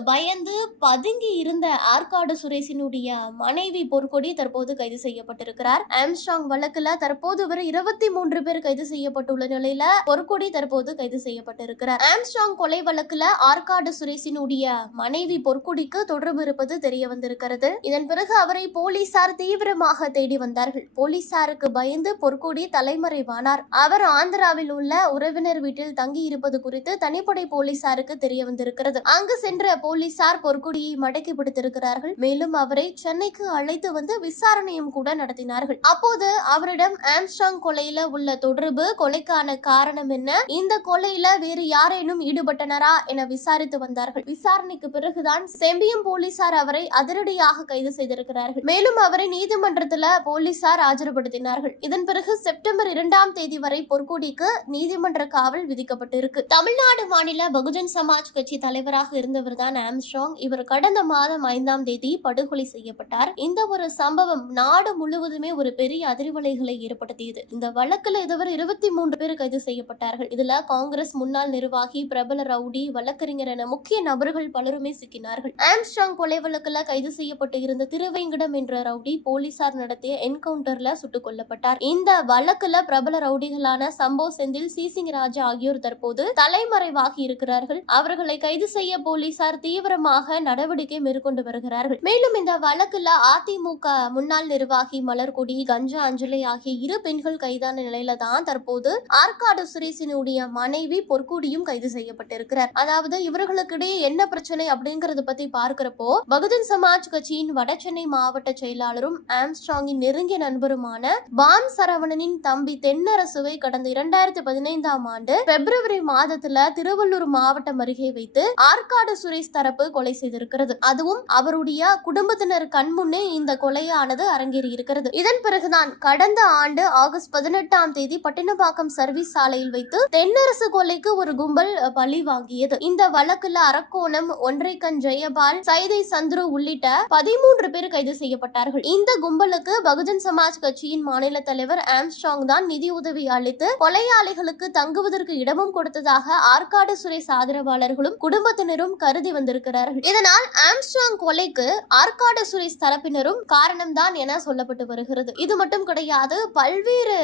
பயந்து பதுங்கி இருந்த ஆற்காடு சுரேஷினுடைய மனைவி பொற்கொடி தற்போது கைது செய்யப்பட்டிருக்கிறார். ஆம்ஸ்ட்ராங் வழக்குல தற்போது வரை இருபத்தி மூன்று பேர் கைது செய்யப்பட்டுள்ள நிலையில பொற்கொடி தற்போது கைது செய்யப்பட்டிருக்கிறார். ஆம்ஸ்ட்ராங் கொலை வழக்குல ஆற்காடு சுரேஷினுடைய மனைவி பொற்கொடிக்கு தொடர்பு இருப்பது தெரிய வந்திருக்கிறது. இதன் பிறகு அவரை போலீசார் தீவிரமாக தேடி வந்தார்கள். போலீசாருக்கு பயந்து பொற்கொடி தலைமறைவானார். அவர் ஆந்திராவில் உள்ள உறவினர் வீட்டில் தங்கி இருப்பது குறித்து தனிப்படை போலீசாருக்கு தெரிய வந்திருக்கிறது. அங்கு சென்ற போலீசார் பொற்கொடியை மடக்கி பிடித்திருக்கிறார்கள். மேலும் அவரை சென்னைக்கு அழைத்து வந்து விசாரணையும் கூட நடத்தினார்கள். அப்போது அவரிடம் ஆம்ஸ்டாங் கொலையில உள்ள தொடர்பு கொலைக்கான காரணம் என்ன? இந்த கொலையில வேறு யாரேனும் ஈடுபட்டனரா என விசாரித்து வந்தார்கள். விசாரணைக்கு பிறகுதான் செம்பியம் போலீசார் அவரை அதிரடியாக கைது செய்திருக்கிறார்கள். மேலும் அவரை நீதிமன்றத்துல போலீசார் ஆஜர்படுத்தினார்கள். இதன் பிறகு செப்டம்பர் இரண்டாம் தேதி வரை பொற்கொடிக்கு நீதிமன்ற காவல் விதிக்கப்பட்டிருக்கு. தமிழ்நாடு மாநில பகுஜன் சமாஜ் கட்சி தலைவராக இருந்தவர் தான் ஆம்ஸ்ட்ராங். இவர் கடந்த மாதம் ஐந்தாம் தேதி படுகொலை செய்யப்பட்டார். இந்த ஒரு சம்பவம் நாடு முழுவதுமே ஒரு பெரிய அதிர்வலைகளை ஏற்படுத்தியது. இந்த வழக்குல இதுவரை இருபத்தி மூன்று பேர் கைது செய்யப்பட்டார்கள். இதுல காங்கிரஸ் முன்னாள் நிர்வாகி பிரபல ரவுடி வழக்கறிஞர் என முக்கிய நபர்கள் பலருமே சிக்கினார்கள். ஆம்ஸ்ட்ராங் கொலை வழக்குல கைது செய்யப்பட்டு இருந்த திருவேங்கடம் என்ற ரவுடி போலீசார் நடத்திய என்கவுண்டர்ல சுட்டுக் கொல்லப்பட்டார். இந்த வழக்குல பிரபல ரவுடிகளான சம்போ செந்தில் சிசிங் ராஜா ஆகியோர் தற்போது தலைமறைவாகி இருக்கிறார்கள். அவர்களை கைது செய்ய போலீசார் தீவிரமாக நடவடிக்கை மேற்கொண்டு வருகிறார்கள். மேலும் இந்த வழக்குல அதிமுக முன்னாள் நிர்வாகி மலர்கொடி கஞ்சா அஞ்சலி ஆகிய இரு பெண்கள் கைதான நிலையில தான் தற்போது ஆற்காடு சுரேசினுடைய மனைவி பொற்கூடியும் கைது செய்யப்பட்டிருக்கிறார். அதாவது இவர்களுக்கிடையே என்ன பிரச்சனை அப்படிங்கறது பத்தி பார்க்கிறப்போ பகுஜன் சமாஜ் கட்சியின் வடசென்னை மாவட்ட செயலாளரும் ஆம்ஸ்ட்ராங்கின் நெருங்கிய நண்பருமான பாம் சரவணனின் தம்பி தென்னரசுவை கடந்த இரண்டாயிரத்தி பதினைந்தாம் ஆண்டு பிப்ரவரி மாதத்துல திருவள்ளூர் மாவட்டம் அருகே வைத்து ஆற்காடு சுரேஷ் தரப்பு கொலை செய்திருக்கிறது. அதுவும் அவருடைய குடும்பத்தினர் கண்முன்னே இந்த கொலையானது அரங்கேறி இருக்கிறது. இதன் பிறகுதான் கடந்த ஆண்டு ஆகஸ்ட் பதினெட்டாம் தேதி பட்டினப்பாக்கம் சர்வீஸ் சாலையில் வைத்து தென்னரசு கொலைக்கு ஒரு கும்பல் பழி வாங்கியது. இந்த வழக்குல அரக்கோணம் ஒன்றைக்கண் ஜெயபால் சைதை சந்துரு உள்ளிட்ட பதிமூன்று பேர் கைது செய்யப்பட்டார்கள். இந்த கும்பலுக்கு பகுஜன் சமாஜ் கட்சியின் மாநில தலைவர் ஆம்ஸ்டாங் தான் நிதியுதவி அளித்து கொலையாளிகளுக்கு தங்குவதற்கு இடமும் கொடுத்ததாக ஆற்காடு சுரேஷ் ஆதரவாளர்களும் குடும்பத்தினரும் கருதி வந்திருக்கிறார்கள். இதனால் ஆம்ஸ்ட்ராங் கொலைக்கு ஆற்காடு சுரேஷ் தரப்பினரும் காரணம்தான் என சொல்லப்பட்டு வருகிறது. இது மட்டும் கிடையாது பல்வேறு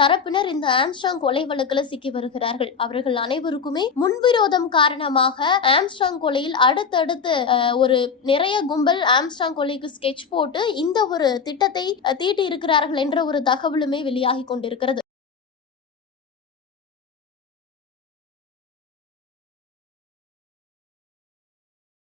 தரப்பினர் இந்த ஆம்ஸ்ட்ராங் கொலை வழக்குல சிக்கி வருகிறார்கள். அவர்கள் அனைவருக்குமே முன்விரோதம் காரணமாக ஆம்ஸ்ட்ராங் கொலையில் அடுத்தடுத்து ஒரு நிறைய கும்பல் ஆம்ஸ்ட்ராங் கொலைக்கு ஸ்கெட்ச் போட்டு இந்த ஒரு திட்டத்தை தீட்டி இருக்கிறார்கள் என்ற ஒரு தகவலுமே வெளியாகி கொண்டிருக்கிறது.